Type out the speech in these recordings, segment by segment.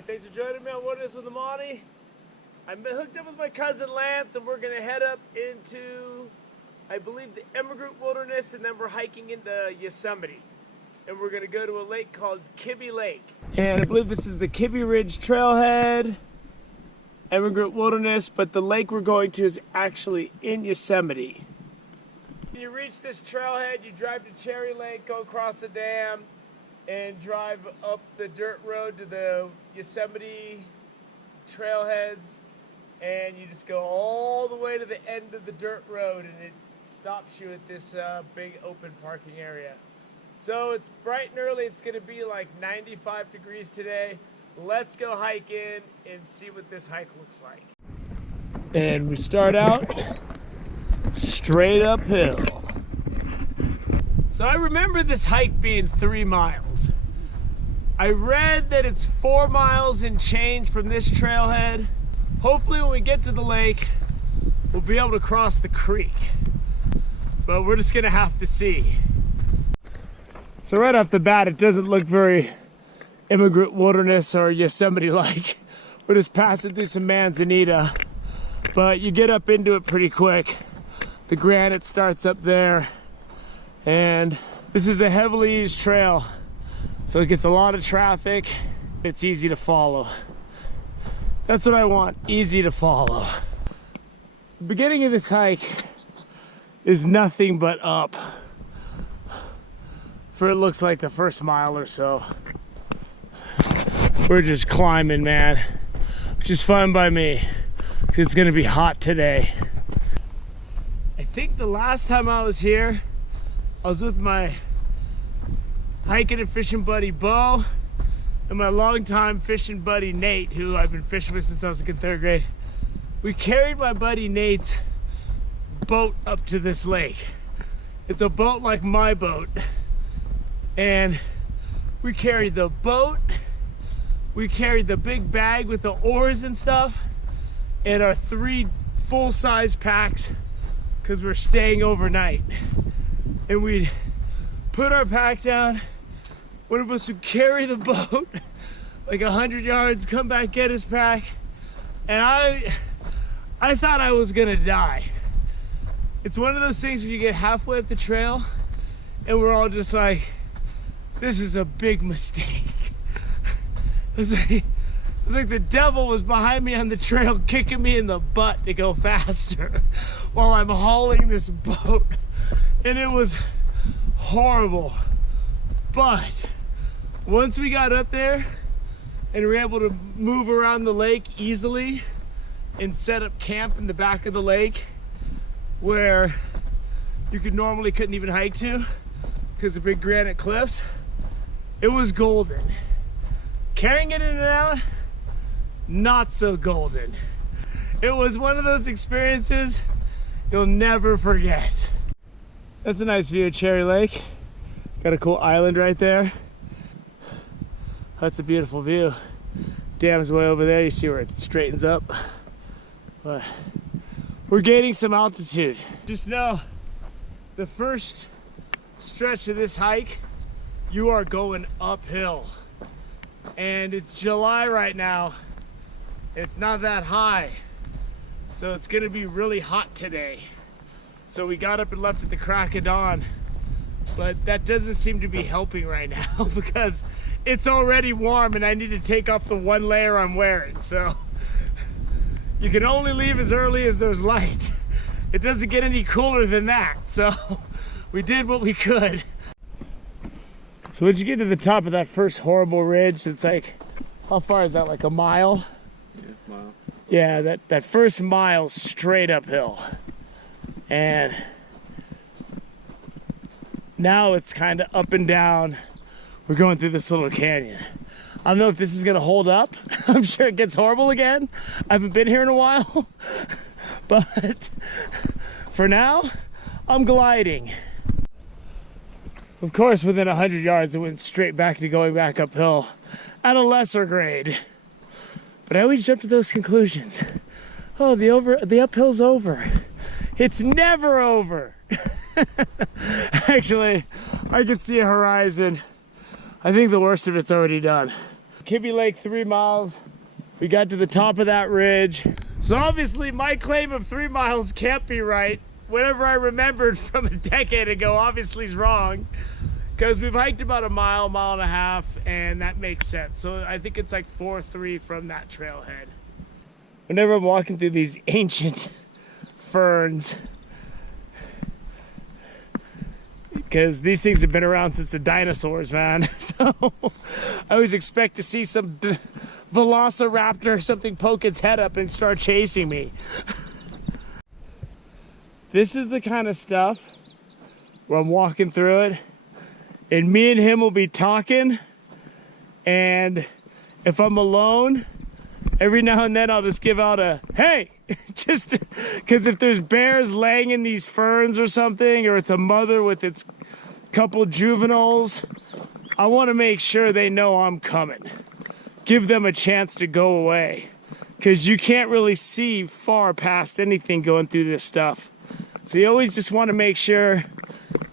Hi, thanks for joining me on Wilderness with the Monty. I'm hooked up with my cousin Lance, and we're going to head up into, I believe, the Emigrant Wilderness, and then we're hiking into Yosemite. And we're going to go to a lake called Kibbie Lake. And I believe this is the Kibbie Ridge Trailhead, Emigrant Wilderness, but the lake we're going to is actually in Yosemite. When you reach this trailhead, you drive to Cherry Lake, go across the dam, and drive up the dirt road to the Yosemite trailheads, and you just go all the way to the end of the dirt road, and it stops you at this big open parking area. So it's bright and early. It's going to be like 95 degrees today. Let's go hike in and see what this hike looks like. And we start out straight uphill. So I remember this hike being 3 miles. I read that it's 4 miles and change from this trailhead. Hopefully when we get to the lake, we'll be able to cross the creek. But we're just gonna have to see. So right off the bat, it doesn't look very Emigrant Wilderness or Yosemite-like. We're just passing through some manzanita. But you get up into it pretty quick. The granite starts up there. And this is a heavily used trail, so it gets a lot of traffic. It's easy to follow. That's what I want, easy to follow. The beginning of this hike is nothing but up for it looks like the first mile or so. We're just climbing, man, which is fun by me because it's gonna be hot today. I think the last time I was here, I was with my hiking and fishing buddy Bo and my longtime fishing buddy Nate, who I've been fishing with since I was in 3rd grade. We carried my buddy Nate's boat up to this lake. It's a boat like my boat. And we carried the boat, we carried the big bag with the oars and stuff, and our 3 full-size packs because we're staying overnight. And we'd put our pack down. One of us would carry the boat like 100 yards, come back, get his pack. And I thought I was gonna die. It's one of those things where you get halfway up the trail and we're all just like, this is a big mistake. It's like the devil was behind me on the trail kicking me in the butt to go faster while I'm hauling this boat. And it was horrible. But once we got up there and were able to move around the lake easily and set up camp in the back of the lake where you couldn't even hike to because of big granite cliffs, it was golden. Carrying it in and out, not so golden. It was one of those experiences you'll never forget. That's a nice view of Cherry Lake. Got a cool island right there. That's a beautiful view. Dam's way over there. You see where it straightens up. But we're gaining some altitude. Just know, the first stretch of this hike, you are going uphill. And it's July right now. It's not that high. So it's gonna be really hot today. So we got up and left at the crack of dawn, but that doesn't seem to be helping right now because it's already warm and I need to take off the 1 layer I'm wearing. So you can only leave as early as there's light. It doesn't get any cooler than that. So we did what we could. So once you get to the top of that first horrible ridge, it's like, how far is that, like a mile? Yeah, mile. Yeah, that first mile straight uphill. And now it's kind of up and down. We're going through this little canyon. I don't know if this is gonna hold up. I'm sure it gets horrible again. I haven't been here in a while. But for now, I'm gliding. Of course, within 100 yards, it went straight back to going back uphill at a lesser grade. But I always jump to those conclusions. Oh, the uphill's over. It's never over. Actually, I can see a horizon. I think the worst of it's already done. Kibbie Lake, 3 miles. We got to the top of that ridge. So obviously my claim of 3 miles can't be right. Whatever I remembered from a decade ago obviously is wrong, because we've hiked about a mile and a half, and that makes sense. So I think it's like 4.3 from that trailhead. Whenever I'm walking through these ancient ferns, because these things have been around since the dinosaurs, man. So I always expect to see some velociraptor or something poke its head up and start chasing me. This is the kind of stuff where I'm walking through it, and me and him will be talking, and if I'm alone, every now and then I'll just give out a hey, just because if there's bears laying in these ferns or something, or it's a mother with its couple juveniles, I want to make sure they know I'm coming. Give them a chance to go away, because you can't really see far past anything going through this stuff. So you always just want to make sure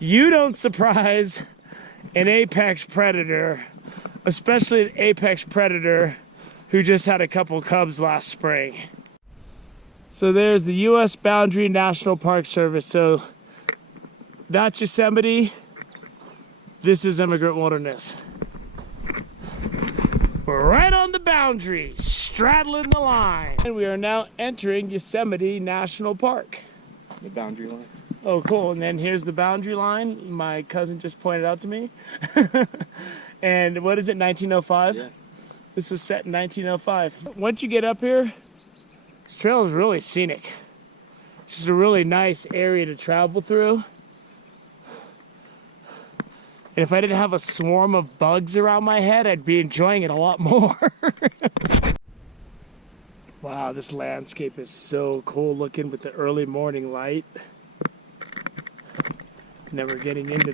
you don't surprise an apex predator, especially an apex predator who just had a couple cubs last spring. So there's the U.S. Boundary National Park Service. So that's Yosemite. This is Immigrant Wilderness. We're right on the boundary, straddling the line. And we are now entering Yosemite National Park. The boundary line. Oh, cool. And then here's the boundary line. My cousin just pointed out to me. And what is it, 1905? Yeah. This was set in 1905. Once you get up here, this trail is really scenic. It's just a really nice area to travel through. And if I didn't have a swarm of bugs around my head, I'd be enjoying it a lot more. Wow, this landscape is so cool looking with the early morning light. And then we're getting into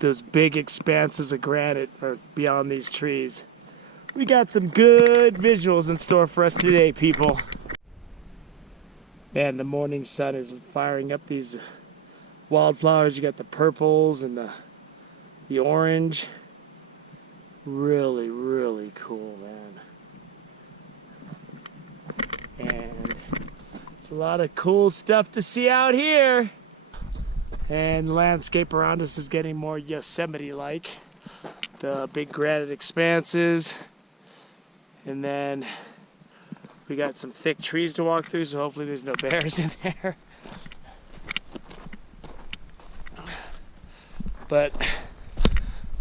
those big expanses of granite or beyond these trees. We got some good visuals in store for us today, people. Man, the morning sun is firing up these wildflowers. You got the purples and the orange. Really, really cool, man. And it's a lot of cool stuff to see out here. And the landscape around us is getting more Yosemite-like. The big granite expanses. And then we got some thick trees to walk through, so hopefully there's no bears in there. But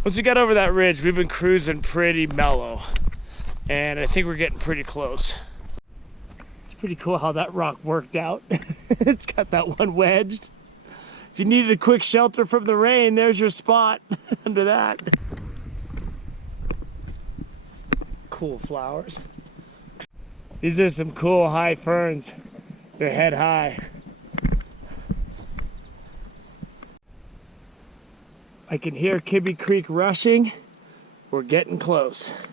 once we got over that ridge, we've been cruising pretty mellow. And I think we're getting pretty close. It's pretty cool how that rock worked out. It's got that one wedged. If you needed a quick shelter from the rain, there's your spot under that. Cool flowers. These are some cool high ferns. They're head high. I can hear Kibbie Creek rushing. We're getting close.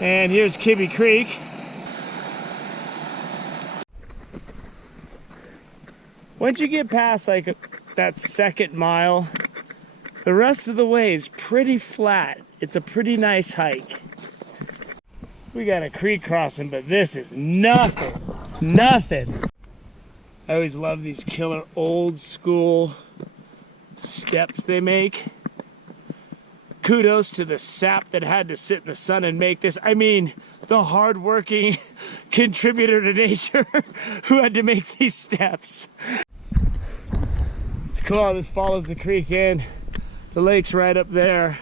And here's Kibbie Creek. Once you get past like that second mile, the rest of the way is pretty flat. It's a pretty nice hike. We got a creek crossing, but this is nothing. Nothing. I always love these killer old school steps they make. Kudos to the sap that had to sit in the sun and make this. I mean, the hardworking contributor to nature who had to make these steps. It's cool how this follows the creek in. The lake's right up there.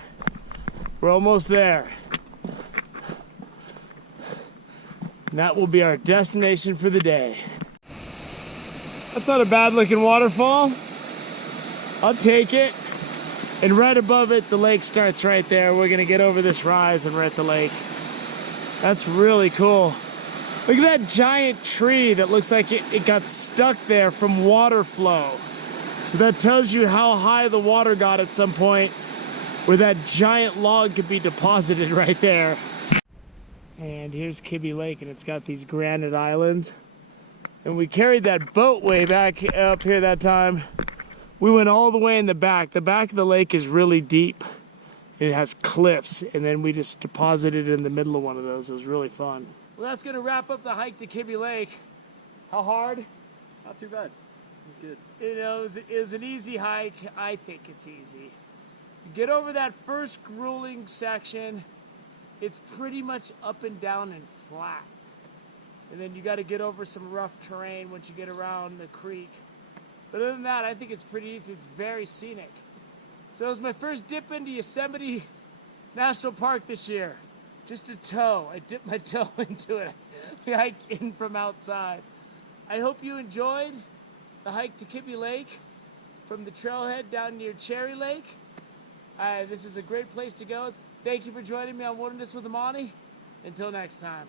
We're almost there. And that will be our destination for the day. That's not a bad looking waterfall. I'll take it. And right above it, the lake starts right there. We're gonna get over this rise and we're at the lake. That's really cool. Look at that giant tree that looks like it got stuck there from water flow. So that tells you how high the water got at some point where that giant log could be deposited right there. And here's Kibbie Lake, and it's got these granite islands. And we carried that boat way back up here that time. We went all the way in the back. The back of the lake is really deep. It has cliffs, and then we just deposited in the middle of one of those. It was really fun. Well, that's going to wrap up the hike to Kibbie Lake. How hard? Not too bad. It was good. You know, it was an easy hike. I think it's easy. You get over that first grueling section, it's pretty much up and down and flat. And then you got to get over some rough terrain once you get around the creek. But other than that, I think it's pretty easy. It's very scenic. So it was my first dip into Yosemite National Park this year. Just a toe. I dipped my toe into it. We hiked in from outside. I hope you enjoyed the hike to Kibbie Lake from the trailhead down near Cherry Lake. This is a great place to go. Thank you for joining me on Wilderness with Amani. Until next time.